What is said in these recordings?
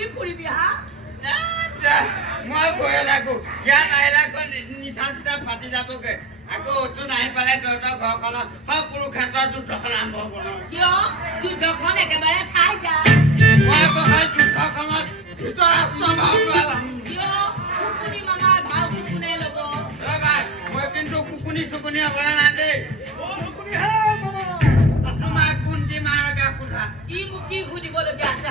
ঘূৰি ফুৰিবি হা মই গৈ লাগো ইয়াত আহিলে আকৌ নিচা চিচা ফাটি যাবগে আকৌ অটো নাহি পালে তহঁতৰ ঘৰখনত কুৰুক্ষেত্ৰৰ যুদ্ধখন আৰম্ভ হ'ব কিয় যুদ্ধখন একেবাৰে চাই যা মই আকৌ সেই যুদ্ধখনত ধৃতৰাষ্ট্ৰ ভাও লোৱালাম কিয় কুকুনি মামাৰ ভাও কোনে ল'ব ভাই মই কিন্তু কুকুনি চুকুনি হ'বলৈ নাই দেই তোমাৰ কোনটি মাৰকে সোধা ই মোক কি সুধিবলগীয়া আছে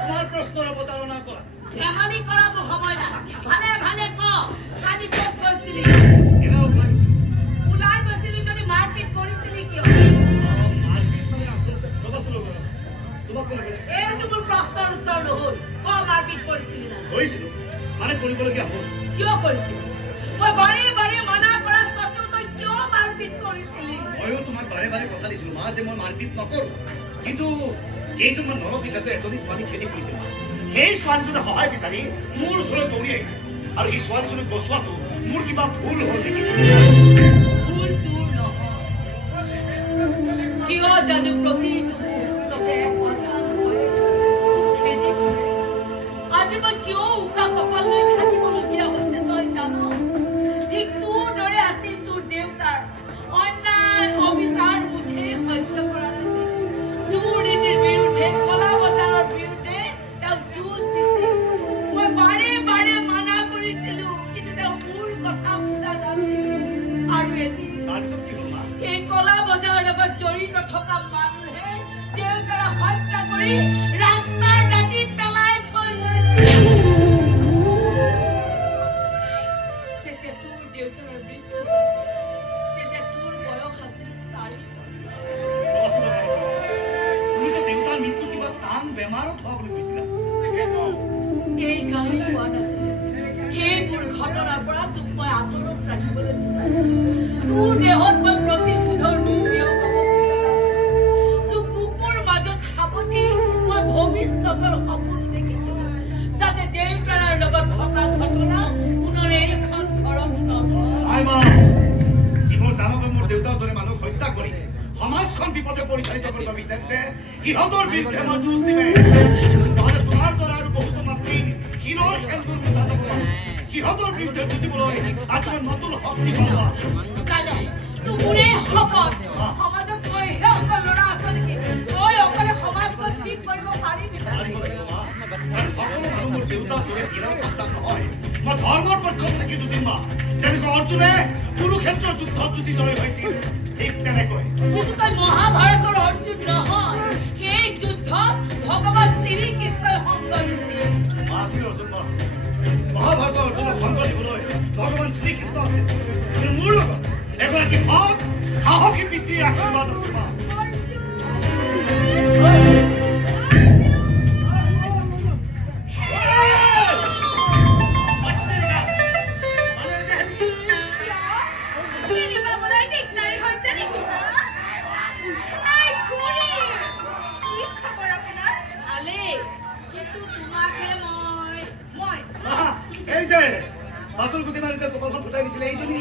তোমাৰ প্ৰশ্নৰ অৱতাৰণা কৰা ধেমালি কৰা মোৰ সময় নাই ভালে ভালে ক কালি ক'ত গৈছিলি ওলাই গৈছিলি যদি মাৰপিট কৰিছিলি কিয় এইটো মোৰ প্ৰশ্নৰ উত্তৰ নহ'ল ক মাৰপিট কৰিছিলি না কৰিছিলো মানে কৰিবলগীয়া হ'ল কিয় কৰিছিলি মই বাৰে বাৰে মানা কৰা স্বত্বেও তই কিয় মাৰপিট কৰিছিলি ময়ো তোমাক বাৰে বাৰে কথা দিছিলো মা যে মই মাৰপিট নকৰো কিন্তু কেইজনমান নৰপিক আছে এজনী ছোৱালী খেদি কৰিছিল সেই ছোৱালীজনে সহায় বিচাৰি মোৰ ওচৰত দৌৰি আহিছে আৰু এই ছোৱালীজনীক বচোৱাটো মোৰ কিবা ভুল হ'ল নেকি ভুল তোৰ নহয় কিয় জানো প্ৰতিটো মুহূৰ্ততে খেদি কৰে আজি মই কিয় উকা কপাল লৈ থাকিবলগীয়া হৈছে তই জানো ঠিক তোৰ দৰে আছিল তোৰ দেউতাৰ অন্যায় অবিচাৰ মুঠে সহ্য কৰা নাছিল দুৰ্নীতিৰ বিৰুদ্ধে কলা বজাৰৰ বিৰুদ্ধে তেওঁ যুঁজ দিছিল মই বাৰে বাৰে মানা কৰিছিলো কিন্তু তেওঁ মোৰ কথা শুনা নাছিল আৰু এই কলা বজাৰৰ লগত জড়িত থকা মানুহে দেউতাৰ হত্যা কৰি ৰাস্তাৰ দাঁতিত পেলাই থৈ গৈছিল যেতিয়া তোৰ দেউতাৰ মৃত্যু তেতিয়া তোৰ বয়স আছিল 4 বছৰ দেউতাৰ মৃত্যু কিবা টান বেমাৰত হোৱা বুলি কৈছিলা এই গাড়ী হোৱা নাছিল সেইবোৰ ঘটনাৰ পৰা তোক মই আঁতৰত ৰাখিবলৈ বিচাৰিছিলো তোৰ দেহত মই প্ৰতিশোধৰ নিয়ম তোক বুকুৰ মাজত সাৱটি মই ভৱিষ্যতৰ সপোন দেখিছিলো যাতে দেউতাৰ লগত ঘটা ঘটনা পুনৰ এইখন ঘৰত নহয় যিবোৰ দানৱে মোৰ দেউতাৰ দৰে মানুহক হত্যা কৰি সমাজখন বিপদে পৰিচালিত কৰিব বিচাৰিছে সিহঁতৰ বিৰুদ্ধে মই যুঁজ দিমে নহ'লে তোমাৰ দৰে আৰু বহুতো মাতৃ শিৰৰ খেলবোৰ বুজা যাব সিহঁতৰ বিৰুদ্ধে যুঁজিবলৈ আজি মই নতুন শক্তি পাওঁ তোৰে শপত সমাজত তই হে অকল ল'ৰা আছ নেকি তই অকলে সমাজখন ঠিক কৰিব পাৰিবি সকলো মানুহ মোৰ দেউতাৰ দৰে বীৰৰ সন্তান নহয় মই ধৰ্মৰ পক্ষত থাকি যুঁজিম মা যেনেকৈ অৰ্জুনে কুৰুক্ষেত্ৰৰ যুদ্ধত যুঁজি জয় হৈছিল ঠিক তেনেকৈ কিন্তু তই মহাভাৰতৰ অৰ্জুন নহয় সেই যুদ্ধত ভগৱান শ্ৰীকৃষ্ণই সংগ দিছিল অৰ্জুন মহাভাৰতৰ অৰ্জুনক সংগ দিবলৈ ভগৱান শ্ৰীকৃষ্ণ আছে কিন্তু মোৰ লগত এগৰাকী সৎ সাহসী পিতৃৰ আশীৰ্বাদ আছে মা বাতুল গুটি মাৰি যে কপালখন ফুটাই দিছিলে এইজনী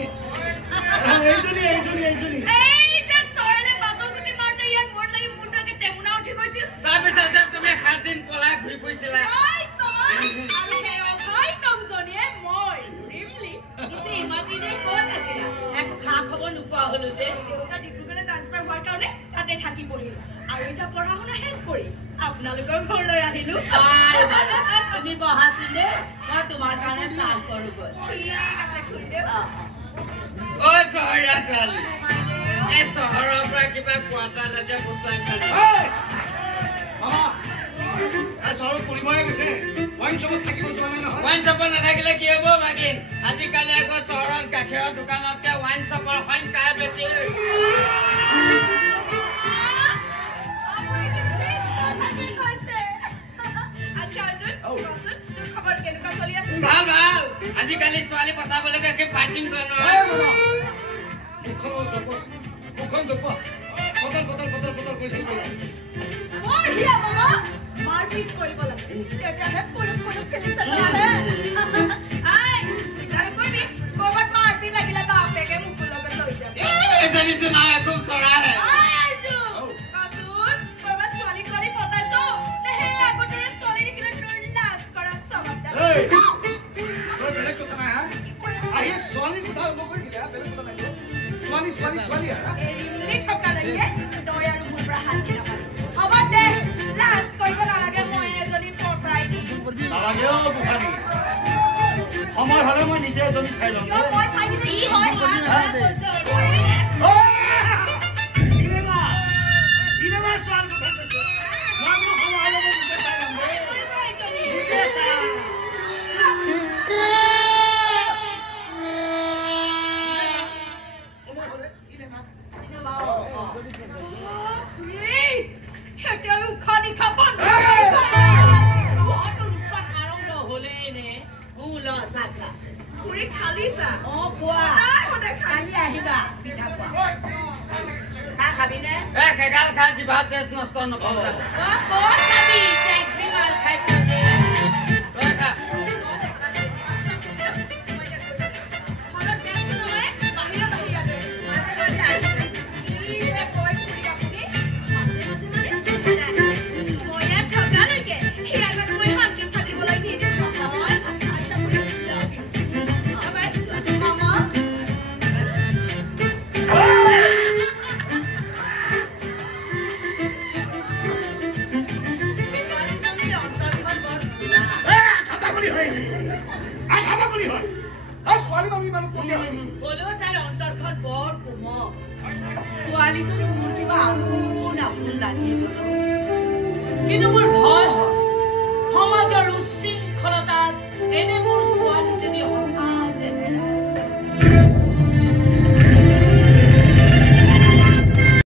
তাৰপিছত তুমি 7 দিন পলাই ঘূৰি ফুৰিছিলা খা খবৰ নোপোৱা হলো যে দেউতা ডিব্ৰুগড়লৈ ট্ৰান্সফাৰ হোৱাৰ কাৰণে তাতে থাকি পঢ়িলো আৰু এতিয়া পঢ়া শুনা শেষ কৰি আপোনালোকৰ ঘৰলৈ আহিলো তুমি বহাচোন দে মই তোমাৰ কাৰণে চাহ কৰোগৈ ঠিক আছে খুৰীদেউ অ চহৰীয়া ছোৱালী এই চহৰৰ পৰা কিবা কোৱাটা জাতীয় বস্তু আনিছানে চহৰত পঢ়িবহে গৈছে ৱাইন শ্বপত থাকিব যোৱা নাই নহয় ৱাইন শ্বপত নাথাকিলে কি হ'ব ভাগিন আজিকালি আকৌ চহৰত গাখীৰৰ দোকানতকে ৱাইন শ্বপৰ সংখ্যা বেছি ভাল ভাল আজিকালি ছোৱালী পচাবলৈকে কি ফাইটিং কৰে নহয় মাৰপিট কৰিব লাগে তেতিয়াহে পুৰুষ খেলি চালে চিকাৰ কৰিবি ক'ৰবাত মাৰপিট লাগিলে বাপেকে মোকো লগত লৈ যাবি এজনীচোন আৰু খুব চৰা হে ক'ৰবাত ছোৱালী পতাইছ নে তেতিয়াহ'লে মই নিজে এজনী চাই ল'ম চিনেমা চিনেমা চোৱাৰ কথা কৈছে মই বোলো সময় হ'লে মই নিজে চাই ল'ম নিজে চা সময় হ'লে চিনেমা উশাহ নিশাহ বন্ধ আৰম্ভ হ'লেই নে চাকা পুৰি খালিছা কোৱা কালি আহিবা পিঠা খোৱা চাহ খাবি নে কেগাল খাই জিভা তেজ নষ্ট নকৰো ক'ত খাবি টেক্সি মাল খাইছ যে তই খা ছোৱালীজনী মোৰ কিবা আপোন আপোন লাগি গ'ল কিন্তু মোৰ